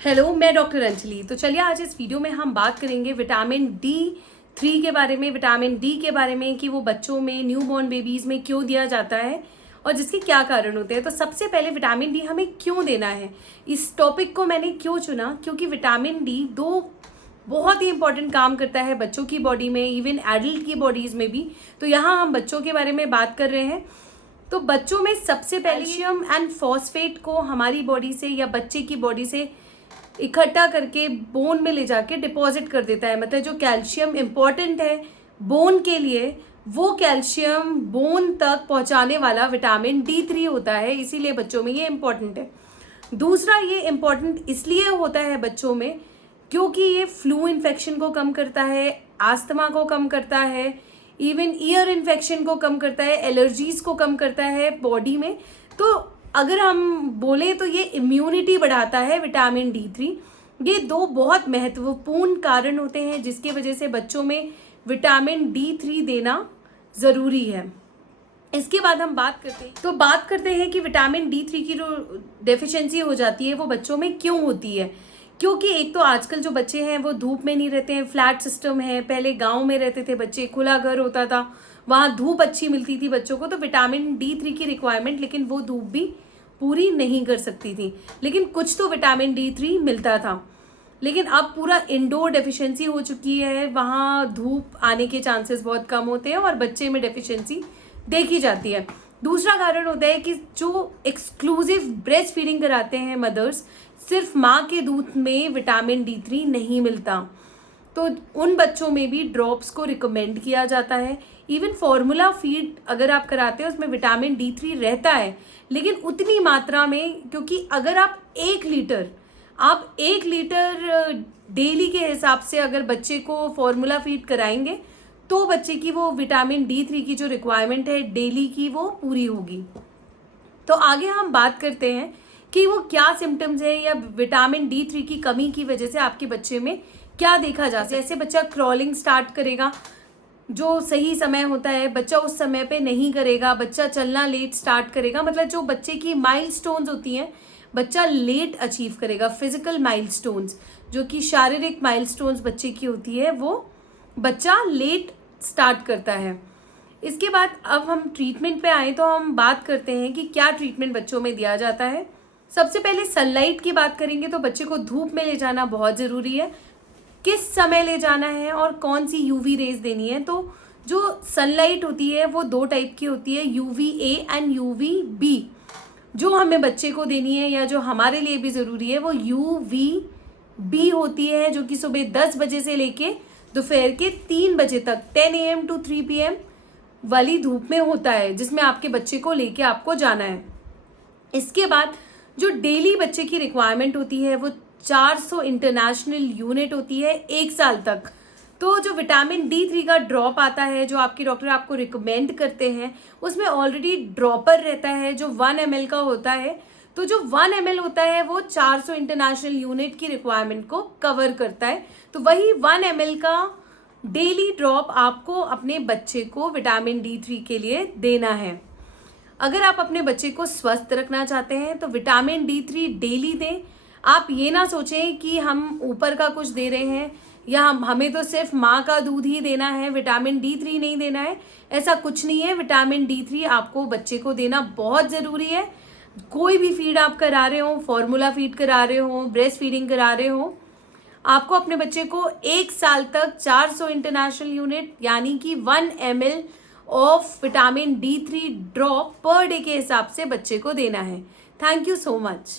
Hello, मैं doctor Anjali. तो चलिए आज इस वीडियो में हम बात करेंगे विटामिन D3 के बारे में, विटामिन डी के बारे में कि वो बच्चों में, न्यूबॉर्न बेबीज़ में क्यों दिया जाता है और जिसके क्या कारण होते हैं। तो सबसे पहले विटामिन डी हमें क्यों देना है, इस टॉपिक को मैंने क्यों चुना, क्योंकि विटामिन डी दो बहुत ही इंपॉर्टेंट काम करता है बच्चों की बॉडी में, इवन एडल्ट की बॉडीज़ में भी। तो यहाँ हम बच्चों के बारे में बात कर रहे हैं। तो बच्चों में सबसे पहले कैल्शियम एंड फॉस्फेट को हमारी बॉडी से या बच्चे की बॉडी से इकट्ठा करके बोन में ले जाके डिपॉजिट कर देता है। मतलब जो कैल्शियम इम्पॉर्टेंट है बोन के लिए, वो कैल्शियम बोन तक पहुंचाने वाला विटामिन D3 होता है, इसीलिए बच्चों में ये इम्पॉर्टेंट है। दूसरा, ये इम्पॉर्टेंट इसलिए होता है बच्चों में क्योंकि ये फ्लू इन्फेक्शन को कम करता है, आस्थमा को कम करता है, इवन ईयर इन्फेक्शन को कम करता है, एलर्जीज को कम करता है बॉडी में। तो अगर हम बोलें तो ये इम्यूनिटी बढ़ाता है विटामिन D3। ये दो बहुत महत्वपूर्ण कारण होते हैं जिसकी वजह से बच्चों में विटामिन D3 देना ज़रूरी है। इसके बाद हम बात करते हैं कि विटामिन D3 की जो डेफिशिएंसी हो जाती है वो बच्चों में क्यों होती है। क्योंकि एक तो आजकल जो बच्चे हैं वो धूप में नहीं रहते हैं, फ्लैट सिस्टम है। पहले गांव में रहते थे बच्चे, खुला घर होता था, वहाँ धूप अच्छी मिलती थी बच्चों को, तो विटामिन D3 की रिक्वायरमेंट, लेकिन वो धूप भी पूरी नहीं कर सकती थी, लेकिन कुछ तो विटामिन D3 मिलता था। लेकिन अब पूरा इंडोर डेफिशिएंसी हो चुकी है, वहाँ धूप आने के चांसेस बहुत कम होते हैं और बच्चे में डेफिशिएंसी देखी जाती है। दूसरा कारण होता है कि जो एक्सक्लूसिव ब्रेस्ट फीडिंग कराते हैं मदर्स, सिर्फ माँ के दूध में विटामिन D3 नहीं मिलता, तो उन बच्चों में भी ड्रॉप्स को रिकमेंड किया जाता है। इवन फार्मूला फीड अगर आप कराते हैं उसमें विटामिन D3 रहता है, लेकिन उतनी मात्रा में, क्योंकि अगर आप एक लीटर डेली के हिसाब से अगर बच्चे को फार्मूला फीड कराएंगे तो बच्चे की वो विटामिन D3 की जो रिक्वायरमेंट है डेली की वो पूरी होगी। तो आगे हम बात करते हैं कि वो क्या सिम्टम्स है या विटामिन D3 की कमी की वजह से आपके बच्चे में क्या देखा जा सकता है। जैसे बच्चा क्रॉलिंग स्टार्ट करेगा, जो सही समय होता है बच्चा उस समय पे नहीं करेगा, बच्चा चलना लेट स्टार्ट करेगा, मतलब जो बच्चे की माइलस्टोन्स होती हैं बच्चा लेट अचीव करेगा। फिजिकल माइलस्टोन्स, जो कि शारीरिक माइलस्टोन्स बच्चे की होती है, वो बच्चा लेट स्टार्ट करता है। इसके बाद अब हम ट्रीटमेंट पे आए तो हम बात करते हैं कि क्या ट्रीटमेंट बच्चों में दिया जाता है। सबसे पहले सनलाइट की बात करेंगे तो बच्चे को धूप में ले जाना बहुत ज़रूरी है। किस समय ले जाना है और कौन सी UV रेज देनी है। तो जो सनलाइट होती है वो दो टाइप की होती है, UVA एंड UVB। जो हमें बच्चे को देनी है या जो हमारे लिए भी ज़रूरी है वो UVB होती है, जो कि सुबह 10 बजे से लेके दोपहर के 3 बजे तक 10 AM to 3 PM वाली धूप में होता है, जिसमें आपके बच्चे को लेके आपको जाना है। इसके बाद जो डेली बच्चे की रिक्वायरमेंट होती है वो 400 इंटरनेशनल यूनिट होती है 1 साल तक। तो जो विटामिन D3 का ड्रॉप आता है, जो आपके डॉक्टर आपको रिकमेंड करते हैं, उसमें ऑलरेडी ड्रॉपर रहता है जो 1 ml का होता है। तो जो 1 ml होता है वो 400 इंटरनेशनल यूनिट की रिक्वायरमेंट को कवर करता है। तो वही 1 ml का डेली ड्रॉप आपको अपने बच्चे को विटामिन D3 के लिए देना है। अगर आप अपने बच्चे को स्वस्थ रखना चाहते हैं तो विटामिन D3 डेली दें। आप ये ना सोचें कि हम ऊपर का कुछ दे रहे हैं या हमें तो सिर्फ माँ का दूध ही देना है, विटामिन D3 नहीं देना है, ऐसा कुछ नहीं है। विटामिन D3 आपको बच्चे को देना बहुत ज़रूरी है। कोई भी फीड आप करा रहे हो, फार्मूला फीड करा रहे हो, ब्रेस्ट फीडिंग करा रहे हो, आपको अपने बच्चे को 1 साल तक 400 इंटरनेशनल यूनिट यानी कि 1 ml of vitamin D3 drop per day के हिसाब से बच्चे को देना है। Thank you so much.